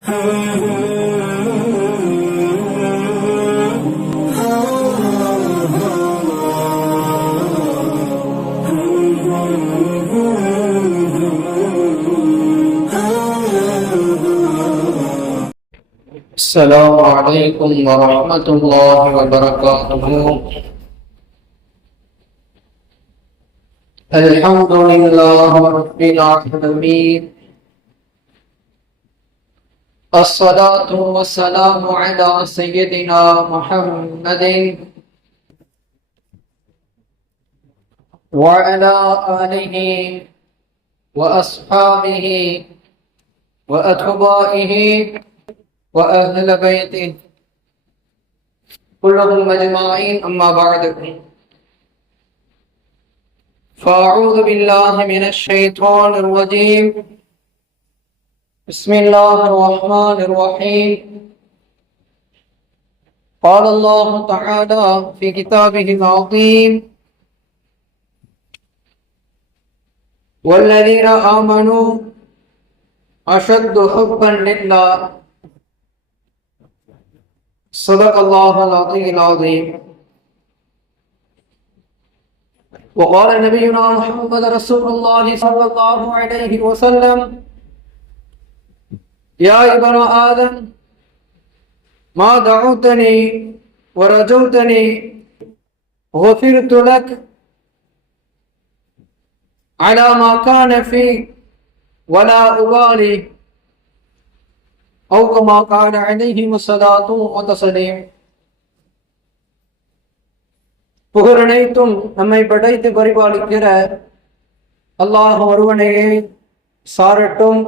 السلام عليكم ورحمة الله وبركاته. الحمد لله رب العالمين، الصلاة والسلام على سيدنا محمد وعلى آله وأصحابه وأتباعه وأهل بيته كلهم أجمعين، أما بعد، فأعوذ بالله من الشيطان الرجيم. بسم الله الرحمن الرحيم. قال الله تعالى في كتابه العظيم: والذين آمنوا أشد حبا لله. صدق الله العظيم. وقال نبينا محمد رسول الله صلى الله عليه وسلم: يا ابن آدم ما دعوتني ورجوتني غفرت لك على ما كان فيك ولا أبالي، أو كما قال عليه الصلاة والسلام. புகழனைத்தும் நம்மை படைத்து பரிபாலிக்கிற அல்லாஹ் ஒருவனையே சாரட்டும்.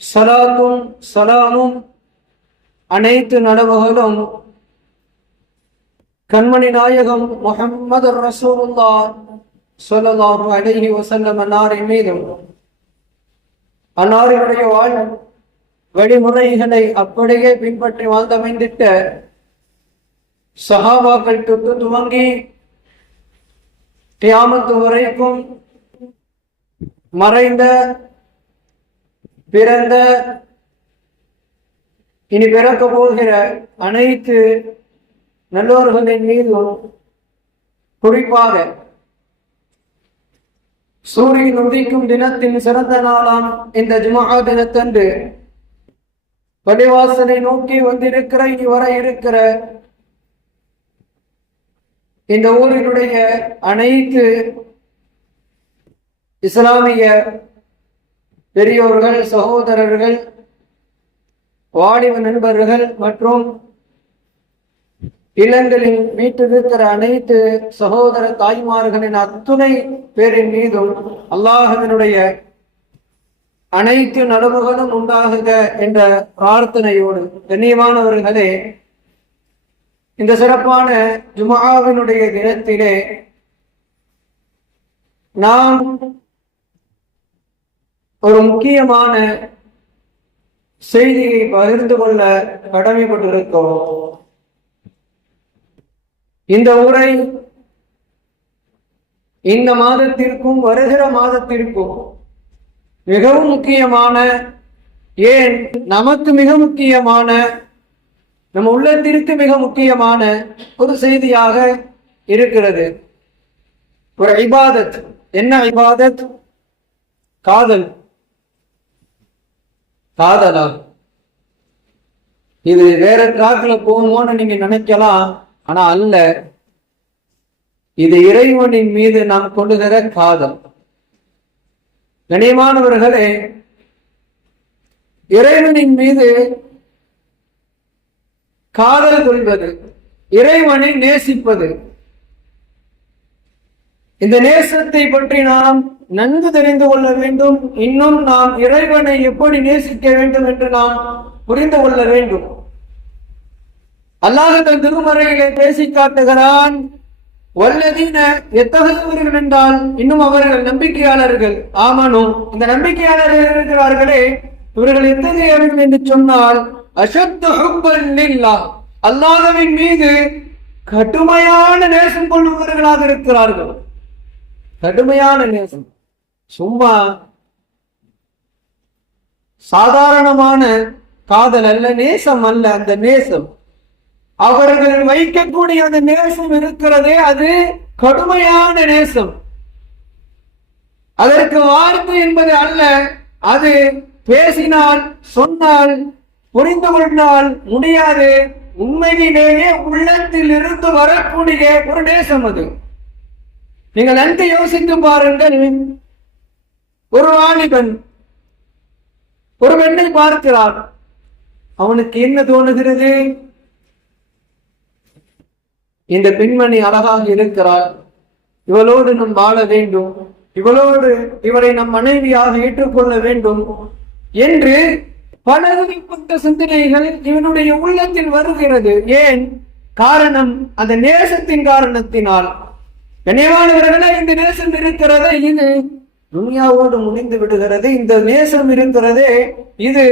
சலாத்தும் சலாமும் அனைத்து நலவுகளும் கண்மணி நாயகம் முஹம்மது ரசூலுல்லாஹ் ஸல்லல்லாஹு அலைஹி வஸல்லம் அன்னாரின் மீதும், அன்னாருடைய வழிமுறைகளை அப்படியே பின்பற்றி வாழ்ந்தமைந்திட்ட சஹாபாக்கள் தொட்டு துவங்கி கியாமத்து வரைக்கும் மறைந்த, பிறந்த, இனி பிறக்க போகிற அனைத்து நல்லோர்களின் மீதும், குறிப்பாக சூரியன் உதிக்கும் தினத்தின் சிறந்த நாளாம் இந்த ஜும்ஆ தினத்தன்று பள்ளிவாசலை நோக்கி வந்திருக்கிற, இனி வர இருக்கிற இந்த ஊரினுடைய அனைத்து இஸ்லாமிய பெரியோர்கள், சகோதரர்கள், வாலிப நண்பர்கள் மற்றும் இல்லங்களில் வீட்டிலிருக்கிற அனைத்து சகோதர தாய்மார்களின் அத்துணை பேரின் மீதும் அல்லாஹ்வினுடைய அனைத்து நலவுகளும் உண்டாகுக என்ற பிரார்த்தனையோடு, கண்ணியமானவர்களே, இந்த சிறப்பான ஜும்ஆவினுடைய தினத்திலே நாம் ஒரு முக்கியமான செய்தியை பகிர்ந்து கொள்ள கடமைப்பட்டிருக்கிறோம். இந்த உரை இந்த மாதத்திற்கும் வருகிற மாதத்திற்கும் மிகவும் முக்கியமான, ஏன் நமக்கு மிக முக்கியமான, நம்ம உள்ளத்திற்கு மிக முக்கியமான ஒரு செய்தியாக இருக்கிறது. ஒரு இபாதத். என்ன இபாதத்? காதல். காதலா? இது வேற டிராக்ல போகுமோன்னு நீங்க நினைக்கலாம். ஆனா அல்ல, இது இறைவனின் மீது நாம் கொள்ளுகிற காதல். கண்ணியமானவர்களே, இறைவனின் மீது காதல் கொள்வது, இறைவனை நேசிப்பது, இந்த நேசத்தை பற்றி நாம் நன்கு தெரிந்து கொள்ள வேண்டும். இன்னும் நாம் இறைவனை எப்படி நேசிக்க வேண்டும் என்று நாம் புரிந்து கொள்ள வேண்டும். அல்லாஹ் தன் திருமறையிலே பேசி காட்டுகிறான். வல்லதீன எத்தகையவர்கள் என்றால் இன்னும் அவர்கள் நம்பிக்கையாளர்கள். ஆமனும், இந்த நம்பிக்கையாளர்கள் இருக்கிறார்களே, இவர்கள் எத்தகையவர்கள் என்று சொன்னால் அஷத்து ஹுப்பன் லில்லாஹ், அல்லாஹ்வின் மீது கடுமையான நேசம் கொள்ளுபவர்களாக இருக்கிறார்கள். கடுமையான நேசம். சும்மா சாதாரணமான காதல் அல்ல, நேசம் அல்ல. அந்த நேசம், அவர்கள் வைக்கக்கூடிய அந்த நேசம் இருக்கிறதே, அது கடுமையான நேசம். அதற்கு வார்த்தை என்பது அல்ல, அது பேசினால், சொன்னால், புரிந்து கொண்டால் முடியாது. உண்மையிலேயே உள்ளத்தில் இருந்து வரக்கூடிய ஒரு நேசம் அது. நீங்கள் நன்கு யோசித்து பாருங்கள். ஒரு வாலிபன் ஒரு பெண்ணை பார்க்கிறான். அவனுக்கு என்ன தோணுகிறது? இந்த பெண்மணி அழகாக இருக்கிறாள், இவளோடு நாம் வாழ வேண்டும், இவளோடு இவரை நம் மனைவியாக ஏற்றுக்கொள்ள வேண்டும் என்று பலவிதப்பட்ட சிந்தனைகள் இவனுடைய உள்ளத்தில் வருகிறது. ஏன்? காரணம், அந்த நேசத்தின் காரணத்தினால். கண்ணியமானவர்களே, இந்த நேசம் இருக்கிறதே, இது துனியாவோடு முடிந்து விடுகிறது. இந்த நேசம் இருக்கிறதே, இது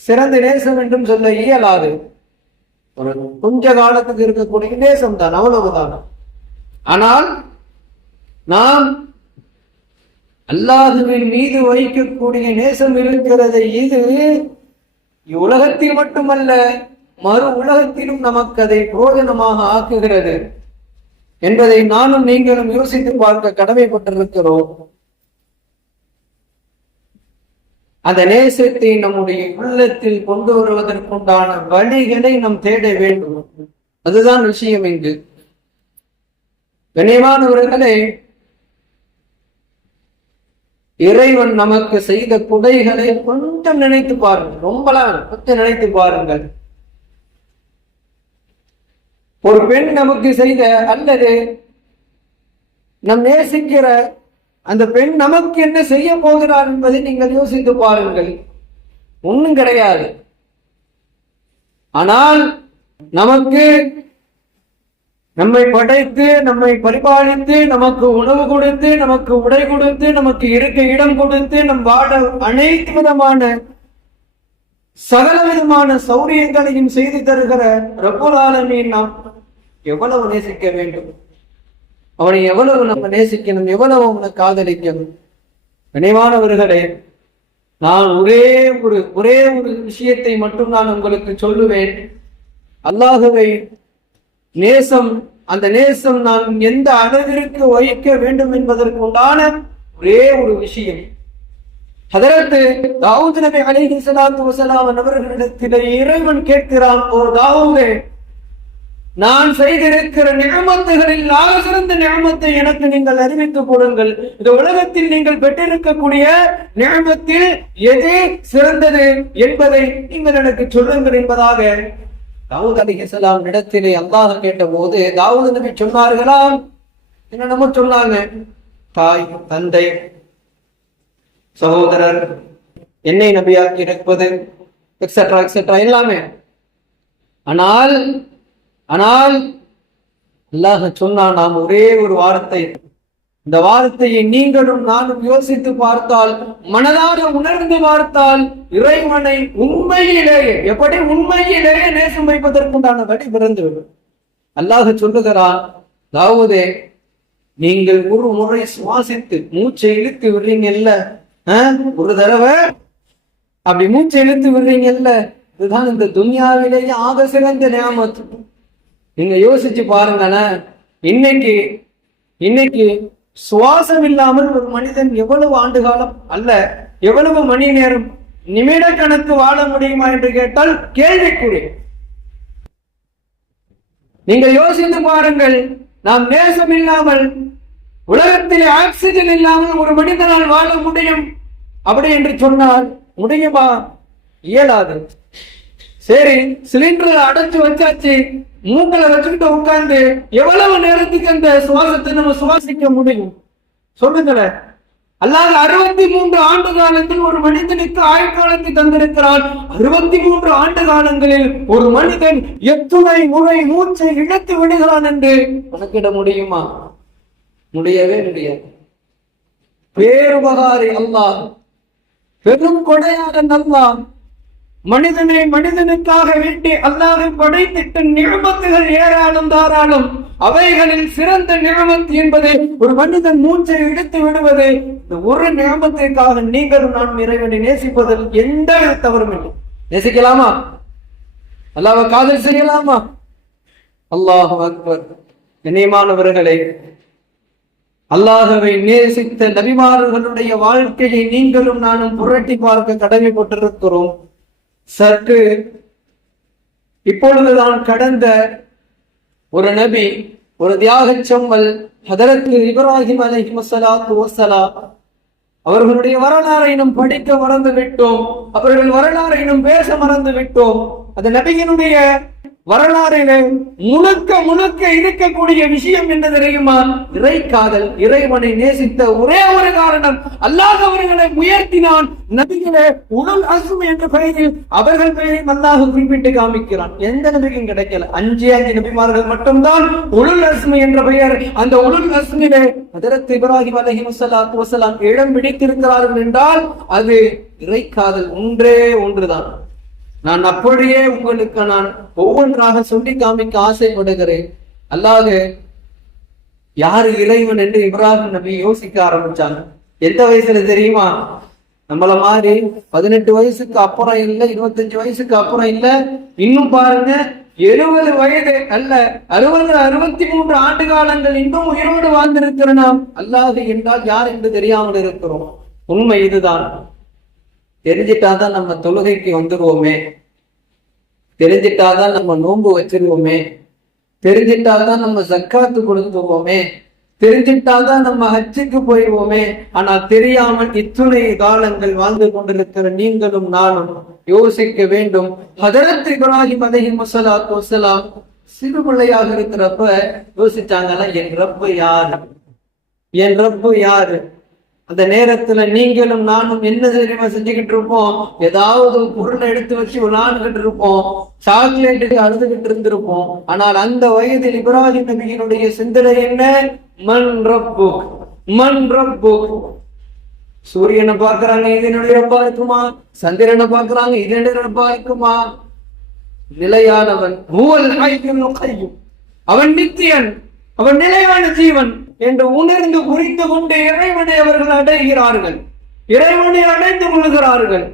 சிறந்த நேசம் என்றும் சொல்ல இயலாது. ஒரு கொஞ்ச காலத்துக்கு இருக்கக்கூடிய நேசம் தான், அவ்வளவுதான். ஆனால் நாம் அல்லாஹுவின் மீது வைக்கக்கூடிய நேசம் இருக்கிறது, இது உலகத்தில் மட்டுமல்ல, மறு உலகத்திலும் நமக்கு அதை பிரயோஜனமாக ஆக்குகிறது என்பதை நானும் நீங்களும் யோசித்து பார்க்க கடமைப்பட்டிருக்கிறோம். அந்த நேசத்தை நம்முடைய உள்ளத்தில் கொண்டு வருவதற்குண்டான வழிகளை நாம் தேட வேண்டும். அதுதான் விஷயம். இங்கு கண்ணியமானவர்களே, இறைவன் நமக்கு செய்த குடைகளை கொஞ்சம் நினைத்து பாருங்கள். ரொம்பலாம் கொஞ்சம் நினைத்து பாருங்கள். ஒரு பெண் நமக்கு செய்த, அல்லது நம் நேசிக்கிற அந்த பெண் நமக்கு என்ன செய்ய போகிறார் என்பதை நீங்கள் யோசித்து பாருங்கள். ஒன்றும் கிடையாது. ஆனால் நமக்கு, நம்மை படைத்து, நம்மை பரிபாலித்து, நமக்கு உணவு கொடுத்து, நமக்கு உடை கொடுத்து, நமக்கு இருக்க இடம் கொடுத்து, நம் வாழ அனைத்து விதமான சகல விதமான சௌரியங்களையும் செய்து தருகிற ரப்பல் ஆலமீன் நாம் எவ்வளவு நேசிக்க வேண்டும், அவனை எவ்வளவு நம்ம நேசிக்கணும், எவ்வளவு அவனை காதலிக்கணும். கனிவானவர்களே, நான் ஒரே ஒரு விஷயத்தை மட்டும் நான் உங்களுக்கு சொல்லுவேன். அல்லாஹுவை நேசம், அந்த நேசம் நான் எந்த அளவிற்கு வைக்க வேண்டும் என்பதற்கு உண்டான ஒரே ஒரு விஷயம். ஹதரத் தாவூத் நபி அலைஹிஸ்ஸலாத்து வஸலாம் அவர்களிடத்தில் இறைவன் கேட்கிறான், ஓ தாவூதே, நான் செய்திருக்கிற நிஅமத்துகளில் ஆக சிறந்த நிஅமத்தை எனக்கு நீங்கள் அறிவித்துக் கொடுங்கள். இந்த உலகத்தில் நீங்கள் பெற்றிருக்கக்கூடிய நிஅமத்தில் எது சிறந்தது என்பதை நீங்கள் எனக்கு சொல்லுங்கள் என்பதாக தாவூத் அலைஹிஸ்ஸலாம் இடத்திலே அல்லாஹ் கேட்ட போது தாவூத் நபி சொன்னார்களாம், என்னென்னமோ சொன்னாங்க, தாய், தந்தை, சகோதரர், என்னை நபியாக்கி இருப்பது, எக்ஸெட்ரா எக்ஸெட்ரா எல்லாமே. ஆனால் அல்லாஹ் சொன்னான், நாம் ஒரே ஒரு வார்த்தை, இந்த வார்த்தையை நீங்களும் நானும் யோசித்து பார்த்தால், மனதாக உணர்ந்து பார்த்தால், இறைவனை உண்மையிலேயே, எப்படி உண்மையிலேயே நேசம் வைப்பதற்குண்டான வழி பிறந்துவிடும். அல்லாஹ் சொல்லுகிறான், தாவூதே, நீங்கள் ஒரு முறை சுவாசித்து மூச்சை இழுத்து விடுறீங்கல்ல, ஒரு தடவை அப்படி மூச்சை இழுத்து விடுறீங்கல்ல, இதுதான் இந்த துன்யாவிலேயே ஆக சிறந்த நியாமத். நீங்க யோசிச்சு பாருங்களேன், இன்னைக்கு சுவாசம் இல்லாமல் ஒரு மனிதன் எவ்வளவு ஆண்டு காலம் அல்ல, எவ்வளவு மணி நேரம், நிமிட கணக்கு வாழ முடியுமா என்று கேட்டால் கேள்விக்குறி. நீங்கள் யோசித்து பாருங்கள், நாம் நேசம் இல்லாமல், உலகத்திலே ஆக்சிஜன் இல்லாமல் ஒரு மனிதனால் வாழ முடியும் அப்படி என்று சொன்னால் முடியுமா? இயலாது. சரி, சிலிண்டர் அடைச்சு வச்சாச்சு, மூக்கல வச்சுக்கிட்டு உட்கார்ந்து எவ்வளவு நேரத்துக்கு அந்த சுவாசத்தை நம்ம சுவாசிக்க முடியும் சொல்லுங்களேன். அல்லாஹ் 63 ஆண்டு காலத்தில் ஒரு மனிதனுக்கு ஆயுட்காலத்தை தந்திருக்கிறான். 63 ஆண்டு காலங்களில் ஒரு மனிதன் எத்துணை முறை மூச்சை இழுத்து விடுகிறான் என்று கணக்கிட முடியுமா? முடியவே முடியாது. பேருபகாரி அல்லாஹ், பெரும் கொடையாக அல்லாஹ் மனிதனுக்காக வேண்டி அல்லாஹ் படைத்திட்ட நியமத்துகள் ஏராளம் தாராளம். அவைகளில் சிறந்த நியமத் என்பது ஒரு மனிதன் மூச்சை இழுத்து விடுவது. இந்த ஒரு நியமத்திற்காக நீங்களும் நான் இறைவனை நேசிப்பதில் எந்த தவறும் இல்லை. நேசிக்கலாமா? அல்லாஹ்வை காதல் செய்யலாமா? அல்லாஹு அக்பர். கண்ணியமானவர்களே, அல்லாஹ்வை நேசித்த நபிமார்களுடைய வாழ்க்கையை நீங்களும் நானும் புரட்டி பார்க்க கடமைப்பட்டிருக்கிறோம். சற்று இப்பொழுதுதான் கடந்த ஒரு நபி, ஒரு தியாக செம்மல் ஹதரத் இப்ராஹிம் அலைஹிஸ்ஸலாத்து வஸ்ஸலாம் அவர்களுடைய வரலாறை நாம் படிக்க மறந்து விட்டோம். அவர்கள் வரலாறை நாம் பேச மறந்து விட்டோம். அந்த நபியினுடைய வரலாறில முழுக்க முழுக்க இருக்கக்கூடிய விஷயம் என்ன தெரியுமா? இறை காதல். இறைவனை நேசித்த ஒரே ஒரு காரணம், அல்லாஹ் அவர்களை உயர்த்தினான். நபிகளே உலுல் அஸ்ம் என்ற பெயரில் அவர்கள் பெயரையும் அல்லாஹ் குறிப்பிட்டு காமிக்கிறான். எந்த நபிக்கும் கிடைக்கல. 5 நபிமார்கள் மட்டும்தான் உலுல் அஸ்ம் என்ற பெயர். அந்த உலுல் அஸ்மிலே ஹஜரத் இப்ராஹிம் அலைஹிஸ்ஸலாத்து வஸ்ஸலாம் இடம் பிடித்திருக்கிறார்கள் என்றால் அது இறை காதல் ஒன்றுதான். நான் அப்படியே உங்களுக்கு நான் ஒவ்வொன்றாக சொல்லி காமிக்க ஆசைப்படுகிறேன். அல்லாஹ் யாரு இறைவன் என்று இப்ராஹிம் நபி யோசிக்க ஆரம்பிச்சாங்க. எந்த வயசுல தெரியுமா? நம்மள மாதிரி 18 வயசுக்கு அப்புறம் இல்ல, 25 வயசுக்கு அப்புறம் இல்ல, இன்னும் பாருங்க 70 வயது அல்ல, 60 63 ஆண்டு காலங்கள் இன்னும் உயிரோடு வாழ்ந்திருக்கிற நாம் அல்லாஹ் என்றால் யார் என்று தெரியாமல் இருக்கிறோம். உண்மை இதுதான். தெரிஞ்சிட்டாதான் நம்ம தொழுகைக்கு வந்துருவோமே, தெரிஞ்சிட்டாதான் நம்ம நோன்பு வச்சிருவோமே, தெரிஞ்சிட்டாதான் நம்ம ஜக்காத்து கொடுத்துருவோமே, தெரிஞ்சிட்டாதான் நம்ம ஹஜ்ஜுக்கு போயிடுவோமே. ஆனா தெரியாமல் இத்துணை காலங்கள் வாழ்ந்து கொண்டிருக்கிற நீங்களும் நானும் யோசிக்க வேண்டும். ஹஜரத் இப்ராஹிம் அலைஹிஸ்ஸலாத்து வஸ்ஸலாம் சிறு பிள்ளையாக இருக்கிறப்ப யோசிச்சாங்கன்னா, என் ரப்பு யாரு, என் ரப்பு யாரு? அந்த நேரத்துல நீங்களும் நானும் என்ன தெரியுமா செஞ்சுக்கிட்டு இருப்போம்? ஏதாவது பொருளை எடுத்து வச்சு விளையாண்டுகிட்டு இருப்போம், சாக்லேட்டுக்கு அழுதுகிட்டு இருந்திருப்போம். ஆனால் அந்த வயதில் இப்ராஹிம் நபியினுடைய சிந்தனை என்ன? மன் ரப்பு, மன் ரப்பு. சூரியனை பாக்குறாங்க, இது என்னுடைய ரப்பா இருக்குமா? சந்திரனை பாக்குறாங்க, இது என்னுடைய ரப்பா இருக்குமா? நிலையானவன், அவன் நித்தியன், அவன் நிலையான ஜீவன் என்று உணர்ந்து புரிந்து கொண்டு இறைவனை அவர்கள் அடைகிறார்கள், இறைவனை அடைந்து கொள்கிறார்கள்.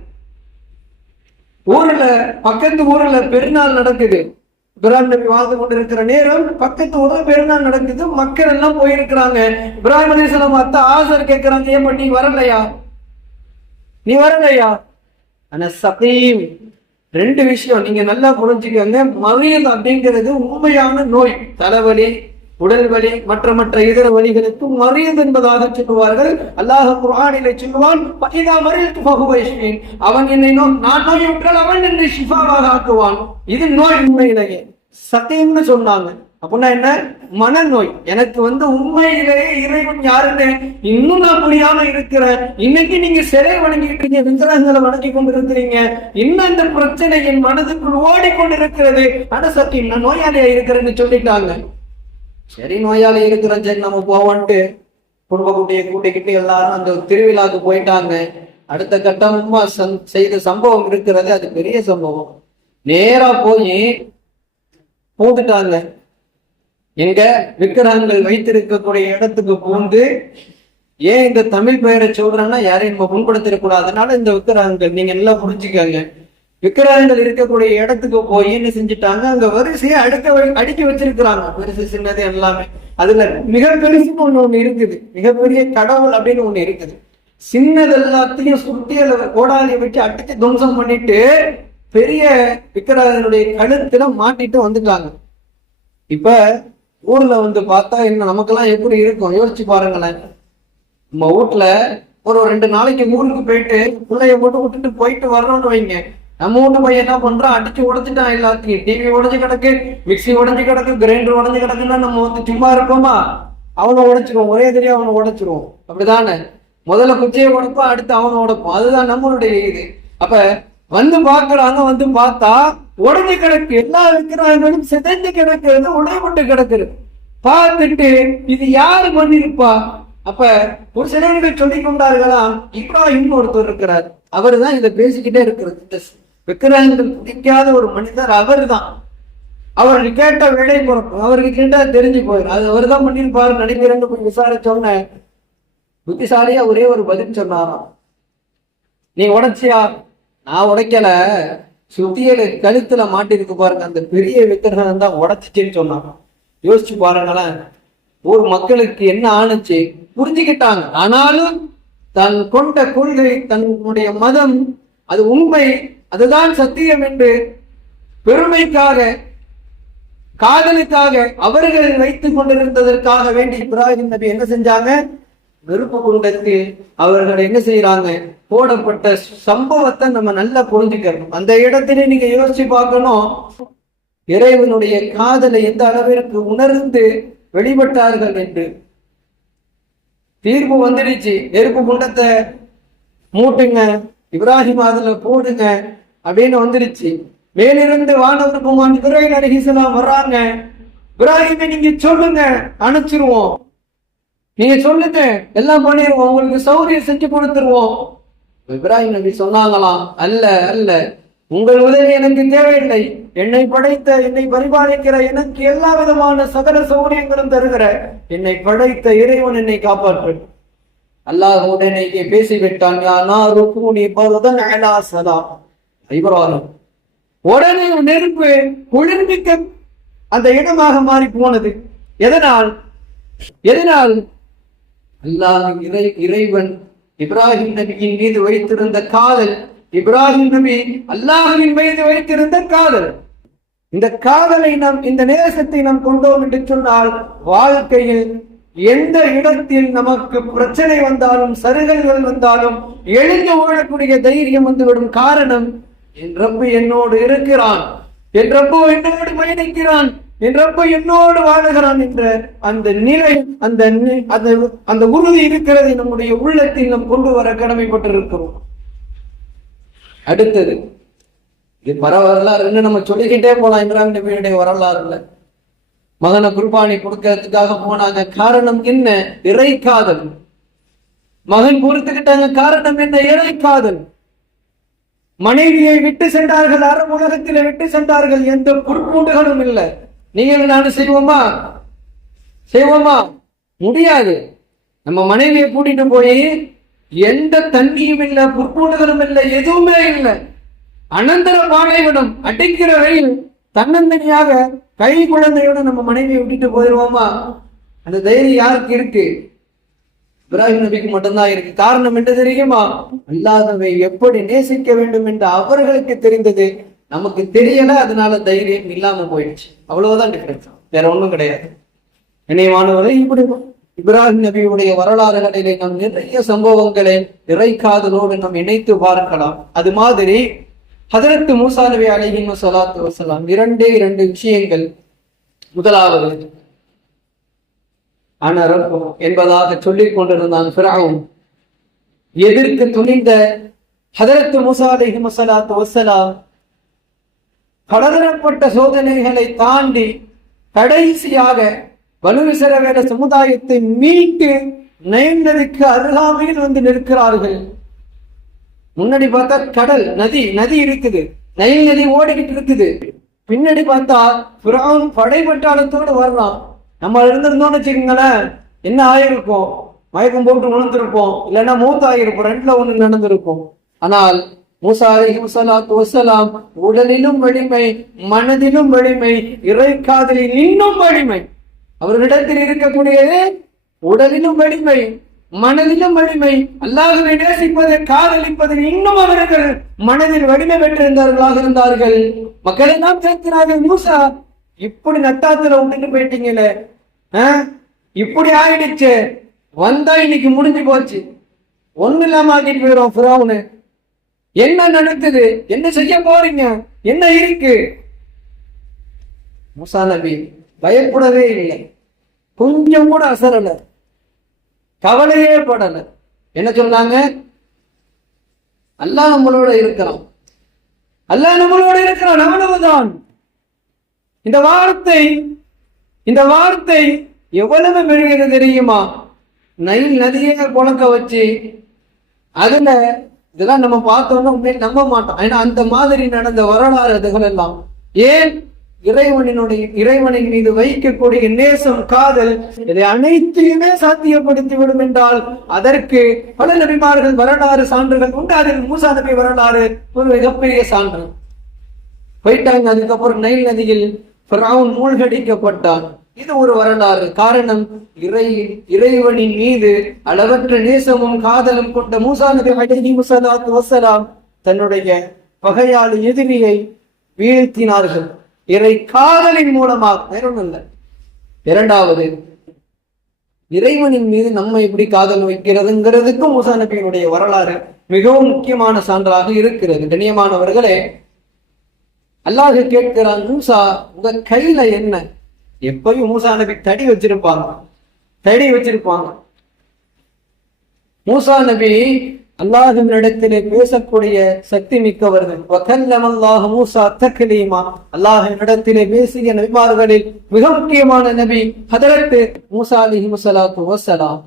பக்கத்து ஊர்ல பெருநாள் நடக்குது. இப்ராஹிம் நபி வாழ்ந்து கொண்டிருக்கிற நேரம் பக்கத்து ஊர்ல பெருநாள் நடக்குது. மக்கள் எல்லாம் போயிருக்கிறாங்க. இப்ராஹிம் அலைஹிஸ்ஸலாம் அத்தா ஆசர் கேட்கிறாங்க, ஏன் நீ வரலையா, நீ வரலையா? ஆனா சகீம், 2 விஷயம் நீங்க நல்லா புரிஞ்சுக்கோங்க. மரியல் அப்படிங்கிறது உண்மையான நோய், தலைவலி, உடல் வலி, மற்ற இதர வழிகளுக்கு மரியது என்பதாக சொல்லுவார்கள். அல்லாஹ் குர்ஆனிலே சொல்லுவான், அவன் என்னை நான் நோயுற்றால் அவன் என்னை ஷிஃபாவாக ஆக்குவான். இது நோய் உண்மையிலேயே. சத்தியம்னு சொன்னாங்க. அப்படின்னா என்ன? மனநோய். எனக்கு உண்மையிலேயே இறைவன் யாருன்னு இன்னும் நான் புரியாம இருக்கிறேன். இன்னைக்கு நீங்க சிலை வணங்கிட்டு இருக்கீங்க, விக்கிரகங்களை வணங்கி கொண்டு இருக்கிறீங்க. இன்னும் இந்த பிரச்சனை என் மனதுக்குள் ஓடிக்கொண்டிருக்கிறது. ஆனா சத்தியம், நான் நோயாளியா இருக்கிறேன்னு சொல்லிட்டாங்க. சரி, நோயாளி இருக்கிறோம், சரி நம்ம போவோன்ட்டு குடும்ப குட்டியை கூட்டிக்கிட்டு எல்லாரும் அந்த திருவிழாக்கு போயிட்டாங்க. அடுத்த கட்டமா செய்த சம்பவம் இருக்கிறது, அது பெரிய சம்பவம். நேரா போய் பூந்துட்டாங்க. எங்க விக்கிரகங்கள் வைத்திருக்கக்கூடிய இடத்துக்கு பூந்து, ஏன் இந்த தமிழ் பெயரை சொல்றேன்னா யாரையும் நம்ம புண்படுத்திடக்கூடாது, அதனால இந்த விக்கிரகங்கள் நீங்க எல்லாம் புரிஞ்சுக்கோங்க. விக்கிரகங்கள் இருக்கக்கூடிய இடத்துக்கு போய் என்ன செஞ்சுட்டாங்க, அங்க வரிசையை அடுக்கி வச்சிருக்கிறாங்க. பெருசு சின்னது எல்லாமே. அதுல மிக பெருசுன்னு ஒண்ணு இருக்குது, மிகப்பெரிய கடவுள் அப்படின்னு ஒண்ணு இருக்குது. சின்னது எல்லாத்தையும் சுட்டி அல்ல கோடாலியை வச்சு அடிச்சு துவம்சம் பண்ணிட்டு பெரிய விக்கிரகனுடைய கழுத்துல மாட்டிட்டு வந்துட்டாங்க. இப்ப ஊர்ல பார்த்தா என்ன நமக்கெல்லாம் எப்படி இருக்கும் யோசிச்சு பாருங்களேன். நம்ம வீட்டுல ஒரு 2 நாளைக்கு ஊருக்கு போயிட்டு பிள்ளைய விட்டுட்டு போயிட்டு வர்றோம்னு வைங்க. நம்ம வீட்டு பையன் என்ன பண்றான், அடிச்சு உடைச்சிட்டான் எல்லாத்தையும். டிவி உடஞ்சு கிடக்கு, மிக்சி உடஞ்சு கிடக்கு, கிரைண்டர் உடஞ்சு கிடக்குன்னா நம்ம சும்மா இருப்போமா? அவனை உடைச்சிருவோம், ஒரே தெரியும் அவனை உடைச்சிருவோம். அப்படிதானே? முதல்ல குச்சியை உடைப்போம், அடுத்து அவனை உடைப்போம். அதுதான் நம்மளுடைய இது. அப்ப பாக்குறாங்க, பார்த்தா உடஞ்சு கிடக்கு, எல்லா விக்கிரகங்களும் சிதைஞ்சு கிடக்கிறது, உடைபட்டு கிடக்குது. பார்த்துட்டு இது யாரு பண்ணிருப்பா? அப்ப ஒரு சிலர்கள் சொல்லிக் கொண்டார்களாம், இப்ராஹிம் ஒருத்தர் இருக்கிறார், அவரு தான் இதை பேசிக்கிட்டே இருக்கிறது. விக்கிரகங்கள் பிடிக்காத ஒரு மனிதர் அவரு தான். அவருக்கு கேட்ட விடை பிறக்கும், அவருக்கு கேட்டா தெரிஞ்சு போயிடும். அது அவர் தான் பண்ணிருப்பாரு நினைக்கிறேன்னு போய் விசாரிச்சோன்ன புத்திசாலியா ஒரே ஒரு பதில் சொன்னாராம். நீ உடைச்சியா? நான் உடைக்கல, சுத்தியல கழுத்துல மாட்டிருக்கு பாருங்க, அந்த பெரிய விக்கிரகம் தான் உடைச்சிச்சுன்னு சொன்னாங்க. யோசிச்சு பாருங்களேன், ஊர் மக்களுக்கு என்ன ஆணுச்சு புரிஞ்சுக்கிட்டாங்க. ஆனாலும் தன் கொண்ட கொள்கை, தன்னுடைய மதம், அது உண்மை, அதுதான் சத்தியம் என்று பெருமைக்காக, காதலுக்காக அவர்கள் வைத்துக் கொண்டிருந்ததற்காக வேண்டி இப்ராஹிம் நபி என்ன செஞ்சாங்க? நெருப்பு குண்டத்தில் அவர்கள் என்ன செய்யறாங்க? போடப்பட்ட சம்பவத்தை நம்ம நல்லா புரிஞ்சுக்கணும். அந்த இடத்துல நீங்க யோசிச்சு பார்க்கணும், இறைவனுடைய காதலை எந்த அளவிற்கு உணர்ந்து வெளிப்பட்டார்கள் என்று. தீர்ப்பு வந்துடுச்சு, நெருப்பு குண்டத்தை மூட்டுங்க, இப்ராஹிம் அதுல போடுங்க அப்படின்னு வந்துருச்சு. மேலிருந்து வானவர் குமான் இப்ராஹிம் அலைஹிஸ்ஸலாம் வர்றாங்க. இப்ராஹிமை நீங்க சொல்லுங்க, அனுப்பிச்சிருவோம், நீங்க சொல்லுங்க, எல்லாம் பண்ணிடுவோம், உங்களுக்கு சௌகரியம் செஞ்சு கொடுத்துருவோம். இப்ராஹிம் நபி சொன்னாங்களாம், அல்ல அல்ல, உங்கள் உதவி எனக்கு தேவையில்லை. என்னை படைத்த, என்னை பரிபாலிக்கிற, எனக்கு எல்லா விதமான சகல சௌகரியங்களும் தருகிற என்னை படைத்த இறைவன் என்னை காப்பாற்று. அல்லாஹ் உடனே பேசிவிட்டான், இப்ராஹிம் உடனே நெருப்பு குளிர்மிக்க அந்த இடமாக மாறி போனது. எதனால்? எதனால்? அல்லாஹ் இறைவன் இப்ராஹிம் நபியின் மீது வைத்திருந்த காதல், இப்ராஹிம் நபி அல்லாஹ்வின் மீது வைத்திருந்த காதல். இந்த காதலை நாம், இந்த நேசத்தை நாம் கொண்டோம் என்று சொன்னால், வாழ்க்கையில் எந்த இடத்தில் நமக்கு பிரச்சனை வந்தாலும், சருகல்கள் வந்தாலும் எழுந்து ஓடக்கூடிய தைரியம் வந்துவிடும். காரணம், என் ரப்பு என்னோடு இருக்கிறான், என் ரப்பு என்னோடு பயணிக்கிறான், என் ரப்பு என்னோடு வாழுகிறான் என்ற அந்த நிலை, அந்த உறுதி இருக்கிறது நம்முடைய உள்ளத்தில் நாம் கொண்டு வர கடமைப்பட்டிருக்கிறோம். அடுத்தது, இது வரலாறு நம்ம சொல்லிக்கிட்டே போலாம். இப்ராஹிம் நபியுடைய வரலாறுல மகனை குர்பானி கொடுக்கறதுக்காக போனாங்க. காரணம் என்ன? இறை காதல். மகன் பொறுத்துக்கிட்டாங்க. காரணம் என்ன? இறை காதல். மனைவியை விட்டு சென்றார்கள், அரபு உலகத்தில விட்டு சென்றார்கள், எந்த பொறுப்பூண்டுகளும் இல்லை. நீங்கள் நானும் செய்வோமா? செய்வோமா? முடியாது. நம்ம மனைவியை கூட்டிட்டு போய் எந்த தண்ணியும் இல்லை, பொறுப்பூண்டுகளும் இல்லை, எதுவுமே இல்லை, அனந்தர பாலைவனம், அடிக்கிற வெயில், தன்னந்தனியாக கை குழந்தையோட நம்ம மனைவியை விட்டுட்டு போயிடுவோமா? அந்த தைரியம் யாருக்கு இருக்கு? இப்ராஹிம் நபிக்கு மட்டும்தான் இருக்கு. காரணம் என்ன தெரியுமா? அல்லாஹ்வை எப்படி நேசிக்க வேண்டும் என்று அவர்களுக்கு தெரிந்தது, நமக்கு தெரியல, அதனால தைரியம் இல்லாம போயிடுச்சு. அவ்வளவுதான் டிஃபரன்ஸ், வேற ஒண்ணும் கிடையாது. நினைவானவரை இப்படி இப்ராஹிம் நபியுடைய வரலாறுகளிலே நாம் நிறைய சம்பவங்களை இறை காதலோடு நாம் இணைத்து பார்க்கலாம். அது மாதிரி ஹதரத் மூசா நபி அலைஹி ஸலாத்து வஸலாம் இரண்டு விஷயங்கள். முதலாவது, அனரப்பு என்பதாக சொல்லிக் கொண்டிருந்தான் ஃபிரௌன். எதிர்த்து துணிந்த ஹதரத் மூசா அலைஹி ஸலாத்து வஸலாம் பலதரப்பட்ட சோதனைகளை தாண்டி கடைசியாக பனு இஸ்ரவேல் சமுதாயத்தை மீட்டு நைல் நதிக்கு அருகாமையில் வந்து நிற்கிறார்கள். முன்னாடி பார்த்தா கடல், நதி இருக்குது, நைல் நதி ஓடிக்கிட்டு இருக்குது. பின்னாடி பார்த்தா ஃபிரௌன் படை பட்டாளத்தோடு வர்றான். நம்ம இருந்திருந்தோம்னு வச்சுக்கோங்களேன், என்ன ஆயிருக்கும்? மயக்கம் போட்டு விழுந்திருப்போம், இல்லைன்னா மூத்தாயிருப்போம், ரெண்டுல ஒண்ணு நடந்திருக்கும். ஆனால் மூசா அலைஹி ஸலாத்து வஸலாம் உடலிலும் வலிமை, மனதிலும் வலிமை, இறை காதலில் இன்னும் வலிமை. அவர்களிடத்தில் இருக்கக்கூடியது உடலிலும் வலிமை, மனதிலும் வலிமை, அல்லாஹ்வை நேசிப்பதை, காதலிப்பதில் இன்னும் அவர்கள் மனதில் வலிமை பெற்றிருந்தவர்களாக இருந்தார்கள். மக்களை நாம் கேட்கிறார்கள், மூசா இப்படி நட்டாத்துல விட்டுட்டு போயிட்டீங்களே, இப்படி ஆயிடுச்சு, வந்தா இன்னைக்கு முடிஞ்சு போச்சு, ஒண்ணு இல்லாம ஆக்கிட்டு போயிடும் ஃபிரௌன். என்ன நடக்குது? என்ன செய்ய போறீங்க? என்ன இருக்கு? மூசா நபி பயப்படவே இல்லை, கொஞ்சம் கூட அசரல, கவலையே படல. என்ன சொன்னாங்க? அல்லாஹ் நம்மளோட இருக்கிறான், அல்லாஹ் நம்மளோட இருக்கிறான், அவ்வளவுதான். இந்த வார்த்தை எவ்வளவு மெழுகிறது தெரியுமா? நைல் நதியை புழக்க வச்சு அதுல இதெல்லாம் நம்ம பார்த்தோம்னா உண்மையில் நம்ப மாட்டோம். ஏன்னா அந்த மாதிரி நடந்த வரலாறு அதுகள் எல்லாம். ஏன் இறைவனின் மீது வைக்கக்கூடிய நேசம், காதல், இதை அனைத்தையுமே சாத்தியப்படுத்தி விடும் என்றால் அதற்கு பல நபிமார்கள் வரலாறு சான்றுகள் உண்டு. அதில் மூசா நபி வரலாறு ஒரு மிகப்பெரிய சான்று. போயிட்டாங்க. அதுக்கப்புறம் நைல் நதியில் ஃபிரௌன் மூழ்கடிக்கப்பட்டான். இது ஒரு வரலாறு. காரணம், இறைவனின் மீது அளவற்ற நேசமும் காதலும் கொண்ட மூசா நபி அலைஹிஸ்ஸலாத்து வஸ்ஸலாம் தன்னுடைய பகையாளி எதிரியை வீழ்த்தினார்கள் இறை காதலின் மூலமாக, வேறொன்னும். இரண்டாவது, இறைவனின் மீது நம்ம எப்படி காதல் வைக்கிறதுங்கிறதுக்கும் மூசா நபியினுடைய வரலாறு மிகவும் முக்கியமான சான்றாக இருக்கிறது. கண்ணியமானவர்களே, அல்லாஹ் கேட்கிறான், மூசா உங்க கையில என்ன? எப்பயும் மூசா நபி தடி வச்சிருப்பாங்க. மூசா நபி அல்லாஹ்விடத்திலே பேசக்கூடிய சக்தி மிக்கவர்கள். மூசா தக்லீமா, அல்லாஹ்விடத்திலே பேசிய நபிமார்களில் மிக முக்கியமான நபி ஹதரத் மூசா அலைஹிஸ்ஸலாத்து வஸ்ஸலாம்.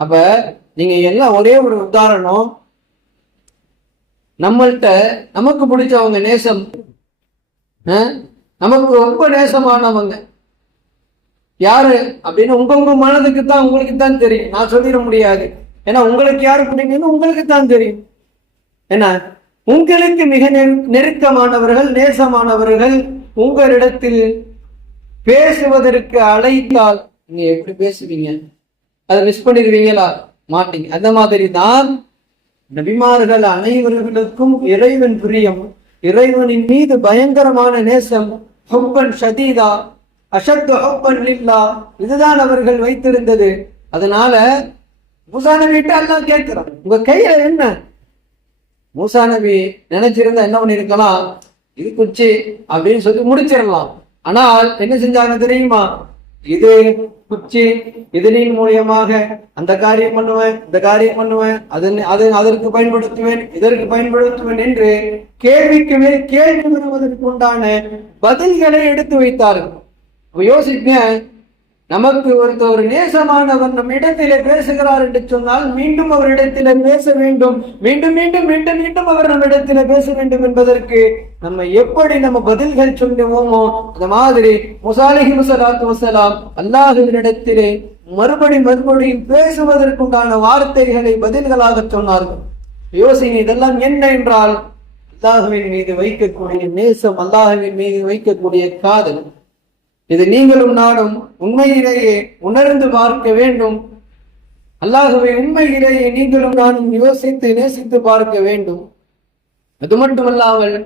அப்ப நீங்க எல்லாம் ஒரே ஒரு உதாரணம், நமக்கு பிடிச்சவங்க நேசம், நமக்கு ரொம்ப நேசமானவங்க யாரு அப்படின்னு உங்க மனதுக்கு தான், உங்களுக்கு தான் தெரியும். நான் சொல்லிட முடியாது. ஏன்னா உங்களுக்கு யாரு பிடிக்குன்னு உங்களுக்கு தான் தெரியும். என்ன, உங்களுக்கு மிக நெருக்கமானவர்கள், நேசமானவர்கள் உங்களிடத்தில் பேசுவதற்கு அழைத்தால் நீங்க எப்படி பேசுவீங்க? அதை மிஸ் பண்ணிடுவீங்களா? மாட்டீங்க. அந்த மாதிரி தான் நபிமார்கள் அனைவர்களுக்கும் இறைவன் பிரியம், இறைவனின் மீது பயங்கரமான நேசம், ஹுப்பன் ஷதீதா அஷத்து ஹுப்பன் லில்லா, இதுதான் அவர்கள் வைத்திருந்தது. அதனால மூசா நபிட்ட அல்லாஹ் கேட்கிறான், உங்க கையில என்ன? மூசா நபி நினைச்சிருந்தா என்ன பண்ணிருக்கலாம், இது குச்சி அப்படின்னு சொல்லி முடிச்சிடலாம். ஆனால் என்ன செஞ்சாங்க தெரியுமா? இது குச்சி, இதனின் மூலியமாக அந்த காரியம் பண்ணுவேன், இந்த காரியம் பண்ணுவேன், அதற்கு பயன்படுத்துவேன், இதற்கு பயன்படுத்துவேன் என்று கேள்விக்கு மேல் கேள்வி வருவதற்கு உண்டான பதில்களை எடுத்து வைத்தார்கள். யோசிக்க, நமக்கு ஒரு நேசமானவர் நம் இடத்திலே பேசுகிறார் என்று சொன்னால் மீண்டும் அவரிடத்திலே பேச வேண்டும், மீண்டும் மீண்டும் மீண்டும் மீண்டும் அவர் நம்ம இடத்திலே பேச வேண்டும் என்பதற்கு நம்ம பதில்கள் சொல்லுவோமோ அந்த மாதிரி மூசா அலைஹிஸ்ஸலாத்து வஸ்ஸலாம் அல்லாஹ்வினிடத்திலே மறுபடியும் பேசுவதற்குண்டான வார்த்தைகளை பதில்களாக சொன்னார்கள். யோசிங்க, இதெல்லாம் என்ன என்றால் அல்லாஹ்வின் மீது வைக்கக்கூடிய நேசம், அல்லாஹ்வின் மீது வைக்கக்கூடிய காதல். இது நீங்களும் நானும் உண்மையிலேயே உணர்ந்து பார்க்க வேண்டும். அல்லாஹ்வை உண்மையிலேயே நீங்களும் நானும் யோசித்து நேசித்து பார்க்க வேண்டும். அது மட்டுமல்லாமல்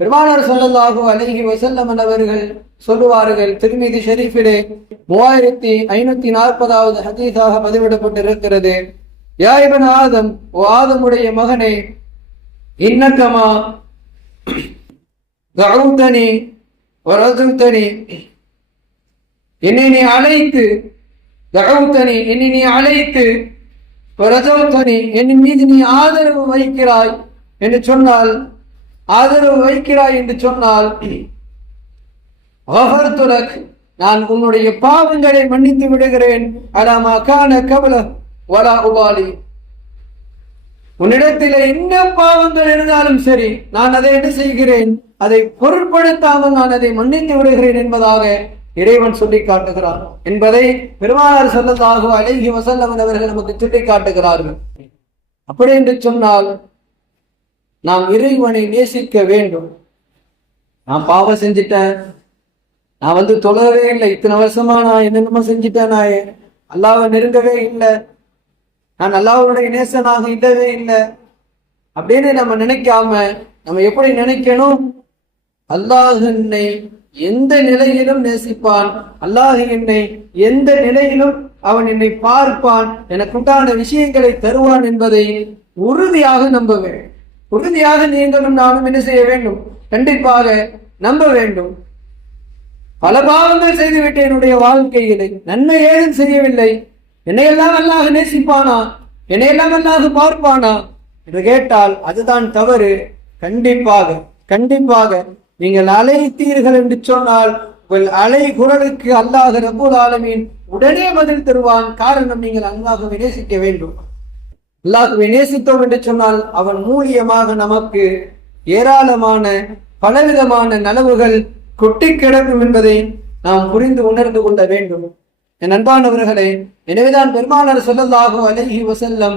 பெருமானார் ஸல்லல்லாஹு அலைஹி வஸல்லம் அவர்கள் சொல்லுவார்கள், திர்மிதி ஷரீஃபிலே 3540வது ஹதீஸாக பதிவிடப்பட்டிருக்கிறது, யா இப்ன ஆதம், ஓ ஆதமுடைய மகனே, இன்னக்கமா தஅவுதனி வரஜுதனி, என்னை நீ அழைத்து, தஅவுதனி என்னை நீ அழைத்து, வரஜுதனி என்னின் மீது நீ ஆதரவு வைக்கிறாய் என்று சொன்னால், நான் உன்னுடைய பாவங்களை மன்னித்து விடுகிறேன். அலாமா கான கபல வலா உபாலி, உன்னிடத்தில் என்ன பாவங்கள் இருந்தாலும் சரி நான் அதை என்ன செய்கிறேன், அதை பொருட்படுத்தாமல் நான் அதை மன்னித்து விடுகிறேன் என்பதாக இறைவன் சொல்லி காட்டுகிறார் என்பதை பெருமானார் ஸல்லல்லாஹு அலைஹி வஸல்லம் அவர்கள் நமக்கு சொல்லி காட்டுகிறார்கள். அப்படி என்று சொன்னால் நாம் இறைவனை நேசிக்க வேண்டும். நான் பாவம் செஞ்சிட்டேன், நான் தொழவே இல்லை, இத்தனை வருஷமா நான் என்னென்னமோ செஞ்சிட்டேன், நான் அல்லாஹ்வை நெருங்கவே இல்லை, நான் அல்லாஹ்வுடைய நேசனாக இல்லவே இல்லை அப்படின்னு நம்ம நினைக்காம நம்ம எப்படி நினைக்கணும், அல்லாஹ் என்னை எந்த நிலையிலும் நேசிப்பான், அல்லாஹ் என்னை எந்த நிலையிலும் அவன் என்னை பார்ப்பான், எனக்குண்டான விஷயங்களை தருவான் என்பதை உறுதியாக நம்ப வேண்டும். உறுதியாக நீங்களும் நானும் என்ன செய்ய வேண்டும், கண்டிப்பாக நம்ப வேண்டும். பல பாவங்கள் செய்துவிட்டு என்னுடைய வாழ்க்கையிலே நன்மை ஏதும் செய்யவில்லை, என்னையெல்லாம் அல்லாஹ் நேசிப்பானா, என்னையெல்லாம் அல்லாஹ் பார்ப்பானா என்று கேட்டால் அதுதான் தவறு. கண்டிப்பாக நீங்கள் அழைத்தீர்கள் என்று சொன்னால் உங்கள் அலை குரலுக்கு அல்லாஹ் ரப்பல் ஆலமீன் உடனே பதில் தருவான். காரணம், நீங்கள் அல்லாஹ்வை நேசிக்க வேண்டும். அல்லாஹ்வை நேசித்தோம் என்று சொன்னால் அவன் மூலியமாக நமக்கு ஏராளமான பலவிதமான நனவுகள் கொட்டி கிடக்கும் என்பதை நாம் புரிந்து உணர்ந்து கொள்ள வேண்டும். என் அன்பானவர்களே, எனவேதான் பெருமானார் ஸல்லல்லாஹு அலைஹி வஸல்லம்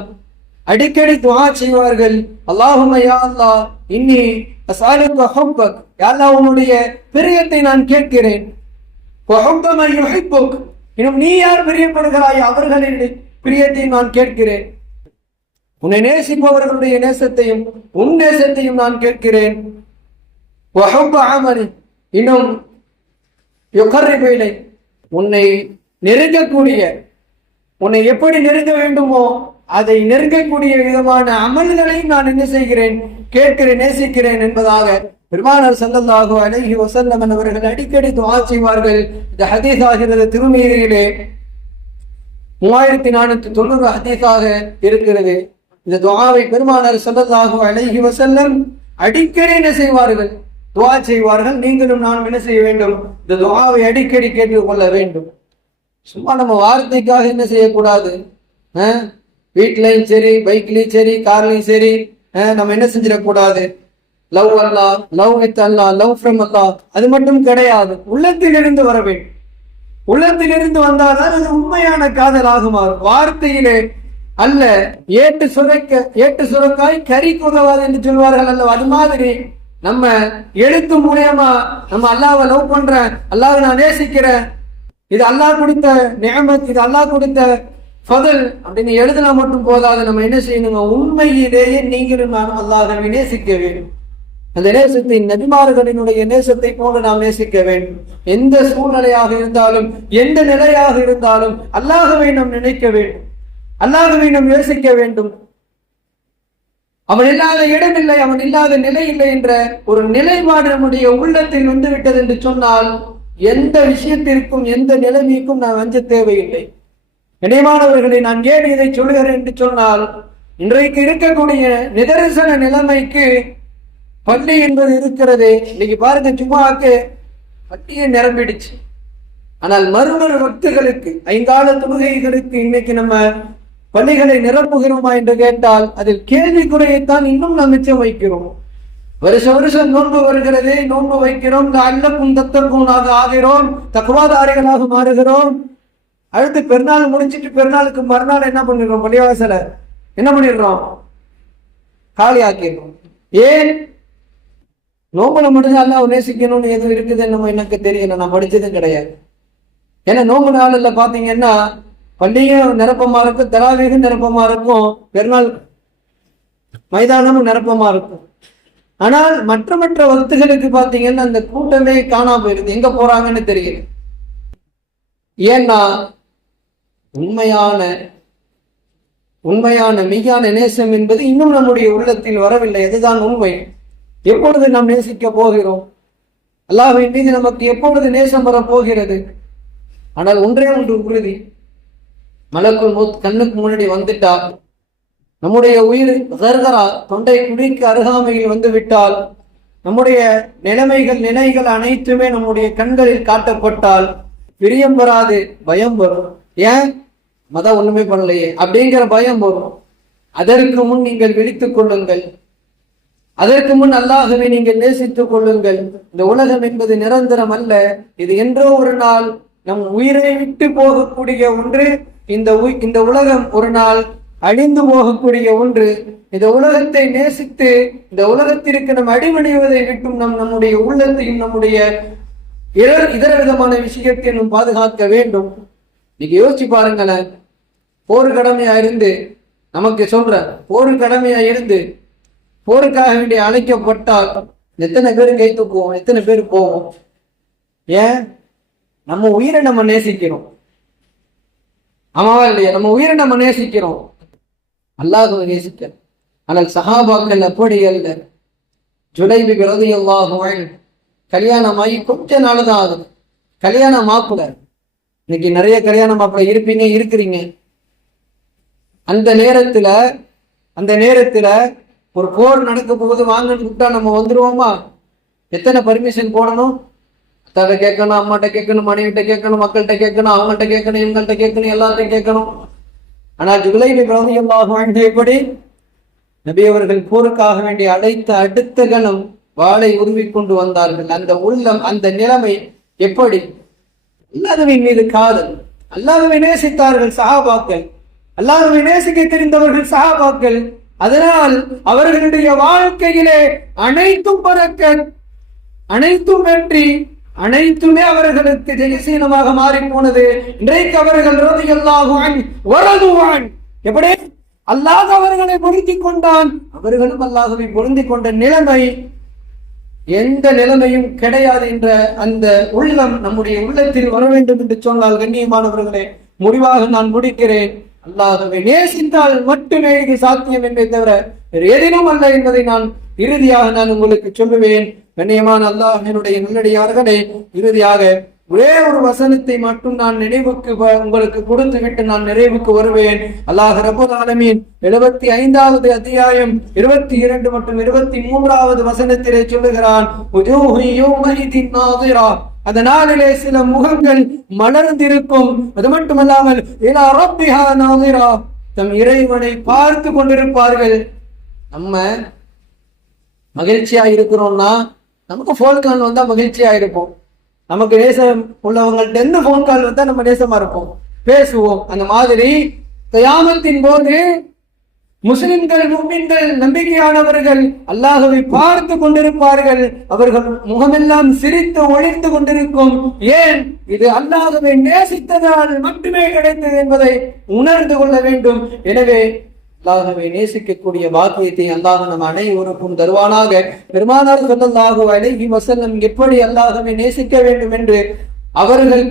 அடிக்கடி துஆ செய்வார்கள். அல்லாஹும்ம யா அல்லாஹ் இன்னி அஸ்அலுக ஹுப்பக், யா அல்லாஹ் உன்னுடைய பிரியத்தை நான் கேட்கிறேன். வ ஹுப்ப மன் யுஹிப்புக், இன்னும் நீ யார் பிரியப்படுகிறாய் அவர்களின் பிரியத்தை நான் கேட்கிறேன். உன்னை நேசிப்பவர்களுடைய நேசத்தையும் உன் நேசத்தையும் நான் கேட்கிறேன். வ ஹுப்ப அமலி, இன்னும் யுகர்ரிபு இலை, உன்னை நெருங்கக்கூடிய, உன்னை எப்படி நெருங்க வேண்டுமோ அதை நெருங்கக்கூடிய விதமான அமல்களையும் நான் என்ன செய்கிறேன், கேட்கிறேன், நேசிக்கிறேன் என்பதாக பெருமானார் ஸல்லல்லாஹு அலைஹி வஸல்லம் அவர்கள் அடிக்கடி துஆ செய்வார்கள். இந்த ஹதீஸ் ஆகிறது திருமீதியிலே 3490 ஹதீஸாக இருக்கிறது. இந்த துஆவை பெருமானார் ஸல்லல்லாஹு அலைஹி வஸல்லம் அடிக்கடி என்ன செய்வார்கள், துஆ செய்வார்கள். நீங்களும் நானும் என்ன செய்ய வேண்டும், இந்த துஆவை அடிக்கடி கேட்டுக்கொள்ள வேண்டும். சும்மா நம்ம வார்த்தைக்காக என்ன செய்யக்கூடாது, வீட்லயும் சரி, பைக்லயும் சரி, கார்லயும் சரி, நம்ம என்ன செஞ்சிடக்கூடாது, love Allah, love with Allah, love from Allah, அது மட்டும் கிடையாது. உள்ளத்திலிருந்து வர வேண்டும். உள்ளத்திலிருந்து வந்தால்தான் அது உண்மையான காதலாக மாறும். வார்த்தையிலே அல்ல, ஏட்டு சுரக்காய் கறி குதவாது என்று சொல்வார்கள் அல்லவா, அது மாதிரி நம்ம எழுத்து மூலியமா நம்ம அல்லாவை லவ் பண்றேன், அல்லாவை நான் நேசிக்கிறேன், இது அல்லாஹ் கொடுத்த நிஅமத், இது அல்லாஹ் கொடுத்த ஃபதல் அப்படின்னு எழுதுனா மட்டும் போதாது. நம்ம என்ன செய்யணுங்க, உண்மையிலேயே நீங்களும் நானும் அல்லாஹ்வை நேசிக்க வேண்டும். அந்த நேசத்தை நபிமார்களினுடைய நேசத்தை போல நாம் நேசிக்க வேண்டும். எந்த சூழ்நிலையாக இருந்தாலும், எந்த நிலையாக இருந்தாலும் அல்லாஹ்வை நாம் நினைக்க வேண்டும், அல்லாஹ்வை நாம் யோசிக்க வேண்டும். அவன் இல்லாத இடம் இல்லை, அவன் இல்லாத நிலை இல்லை என்ற ஒரு நிலைப்பாடு நம்முடைய உள்ளத்தில் வந்து விட்டது என்று சொன்னால் எந்த விஷயத்திற்கும் எந்த நிலைமைக்கும் நாம் அஞ்ச தேவையில்லை. கண்ணியமானவர்களை, நான் ஏன் இதை சொல்கிறேன் என்று சொன்னால், இன்றைக்கு இருக்கக்கூடிய நிதர்சன நிலைமைக்கு பள்ளி என்பது இருக்கிறது. இன்னைக்கு பாருங்க, ஜும்மாவுக்கு பள்ளியை நிரம்பிடுச்சு. ஆனால் மறுமறு பக்தர்களுக்கு, ஐங்கால தொழுகைகளுக்கு இன்னைக்கு நம்ம பள்ளிகளை நிரப்புகிறோமா என்று கேட்டால் அதில் கேள்விக்குறையைத்தான் இன்னும் நாம் மிச்சம் வைக்கிறோம். வருஷம் நோன்பு வருகிறது, நோன்பு வைக்கிறோம், அல்லக்கும் தத்தற்குனாக ஆகிறோம், தக்குவாதாரிகளாக மாறுகிறோம். அடுத்து பெருநாள் முடிஞ்சிட்டு பெருநாளுக்கு மறுநாள் என்ன பண்ணிடுறோம், பள்ளிவாசல என்ன பண்ணிடுறோம், காலி ஆக்கிடுறோம். ஏன்? நோம்புல முடிஞ்சா அல்லாஹ் நேசிக்கணும்னு எதுவும் இருக்குது நம்ம எனக்கு தெரியல, நான் படிச்சதும் கிடையாது. ஏன்னா நோம்பு நாளில் பாத்தீங்கன்னா பள்ளியும் நிரப்பமா இருக்கும், தராவீகும் நிரப்பமா இருக்கும், பெருநாள் மைதானமும் நிரப்பமா இருக்கும். ஆனால் மற்ற வகுத்துகளுக்கு பாத்தீங்கன்னா அந்த கூட்டமே காணாம போயிருது, எங்க போறாங்கன்னு தெரியல. ஏன்னா உண்மையான மெய்யான நேசம் என்பது இன்னும் நம்முடைய உள்ளத்தில் வரவில்லை. அதுதான் உண்மை. எப்பொழுது நாம் நேசிக்க போகிறோம்? அல்லாஹ்வின் மீது நமக்கு எப்பொழுது நேசம் வர போகிறது? ஆனால் ஒன்றே ஒன்று உறுதி, மலக்குல் மௌத் கண்ணுக்கு முன்னாடி வந்துட்டா, நம்முடைய உயிர் கர்கரா தொண்டை குழிக்கு அருகாமையில் வந்து விட்டால், நம்முடைய நிலைகள் அனைத்துமே நம்முடைய கண்களில் காட்டப்பட்டால் பிரியம் வராது, பயம் வரும். ஏன்? மதம் ஒண்ணுமே பண்ணலையே அப்படிங்கிற பயம் வரும். அதற்கு முன் நீங்கள் விழித்துக் கொள்ளுங்கள், அதற்கு முன் அல்லாஹ்வை நீங்கள் நேசித்துக் கொள்ளுங்கள். இந்த உலகம் என்பது நிரந்தரம் அல்ல, இது என்றோ ஒரு நாள் நம் உயிரை விட்டு போகக்கூடிய ஒன்று. இந்த உலகம் ஒரு நாள் அழிந்து போகக்கூடிய ஒன்று. இந்த உலகத்தை நேசித்து இந்த உலகத்திற்கு நம் அடிமணிவதை விட்டும் நம்முடைய உள்ளத்தையும் நம்முடைய இதர விதமான விஷயத்தை நாம் பாதுகாக்க வேண்டும். நீங்க யோசிச்சு பாருங்களேன், போர் கடமையா இருந்து, நமக்கு சொல்ற போர் கடமையா இருந்து போருக்காக வேண்டிய அழைக்கப்பட்டால் எத்தனை பேர் கை தூக்குவோம், எத்தனை பேர் போவோம்? ஏன்? நம்ம உயிரை நம்ம நேசிக்கிறோம், ஆமாவா இல்லையா? நம்ம உயிரை நம்ம நேசிக்கிறோம், அல்லாஹ்வை நேசிக்க. ஆனால் சஹாபாக்கள் அப்படி அல்ல. ஜுலைபி ரலியல்லாஹு அன்ஹு கல்யாணம் ஆகி கொஞ்ச நாள் தான் ஆகுது, கல்யாணம் ஆக்குல. இன்னைக்கு நிறைய கல்யாண மாப்பிள்ளை இருக்கிறீங்க. அந்த நேரத்துல ஒரு போர் நடக்க போகுது, வாங்கன்னு கூப்பிட்டா நம்ம வந்துருவோமா? எத்தனை பர்மிஷன் போடணும்? அத்தாட்ட கேட்கணும், அம்மாட்ட கேட்கணும், மனைவிட்ட கேட்கணும், மக்கள்கிட்ட கேட்கணும், அவங்கள்ட்ட கேட்கணும், இவங்கள்ட்ட கேட்கணும், எல்லாத்தையும் கேட்கணும். ஆனால் ஜுலைபி ரலியல்லாஹு அன்ஹு எப்படி நபி அவர்கள் போருக்காக வேண்டிய அழைத்த அடுத்த கணம் வாளை உருவிக்கொண்டு வந்தார்கள். அந்த உள்ளம், அந்த நிலைமை எப்படி? அல்லாஹ்வின் மீது காதல், அல்லாஹ்வை நேசித்தார்கள் சஹாபாக்கள், அல்லாஹ்வை நேசிக்க தெரிந்தவர்கள் சஹாபாக்கள். அதனால் அவர்களுடைய வாழ்க்கையிலே அனைத்தும் பறக்க, அனைத்தும் வெற்றி, அனைத்துமே அவர்களுக்கு ஜெயசீனமாக மாறி போனது. இன்றைக்கு அவர்கள் ரலியல்லாஹு அன்ஹு வரது எப்படி அல்லாஹ் அவர்களை பொருந்திக் கொண்டான், அவர்களும் அல்லாஹ்வை பொருந்திக் கொண்ட நிலைமை எந்த நிலைமையும் கிடையாது என்ற அந்த உள்ளம் நம்முடைய உள்ளத்தில் வர வேண்டும் என்று சொன்னால், கண்ணியமானவர்களே, முடிவாக நான் முடிக்கிறேன். அல்லாஹ்வை நேசித்தால் மட்டுமே இது சாத்தியம் என்பதை தவிர வேறு எதிலும் அல்ல என்பதை நான் இறுதியாக நான் உங்களுக்கு சொல்லுவேன். கண்ணியமான அல்லாஹ்வினுடைய நல்லடியார்களே, இறுதியாக ஒரே ஒரு வசனத்தை மட்டும் நான் நினைவுக்கு உங்களுக்கு கொடுத்து விட்டு நான் நிறைவுக்கு வருவேன். அல்லாஹ் ரப்பல் ஆலமீன் 75வது அத்தியாயம் 22 மற்றும் 23வது வசனத்திலே சொல்லுகிறான், அந்த நாளிலே சில முகங்கள் மலர்ந்திருக்கும். அது மட்டுமல்லாமல் இலா ரப்பிஹா நாதிரா, தம் இறைவனை பார்த்து கொண்டிருப்பார்கள். நம்ம மகிழ்ச்சியா இருக்கிறோம்னா நமக்கு போன் கால் வந்தா மகிழ்ச்சியா இருப்போம். நமக்கு நேசம் உள்ளவங்கள்ட்ட இருந்து போன் கால் வந்தா நம்ம நேசமா இருப்போம், பேசுவோம். அந்த மாதிரி கியாமத்தின் போது முஸ்லிம்கள், முஃமின்கள், நம்பிக்கையானவர்கள் அல்லாஹ்வை பார்த்து கொண்டிருப்பார்கள். அவர்கள் முகமெல்லாம் சிரித்து ஒளிந்து கொண்டிருக்கும். ஏன்? இது அல்லாஹ்வை நேசித்ததால் மட்டுமே கிடைத்தது என்பதை உணர்ந்து கொள்ள வேண்டும். எனவே அல்லாஹ்வை நேசிக்கக்கூடிய பாக்கியத்தை அல்லாஹ் நம் அனைவருக்கும் தருவானாக. பெருமானார் ஸல்லல்லாஹு அலைஹி வஸல்லம் எப்படி அல்லாஹ்வை நேசிக்க வேண்டும் என்று அவர்கள்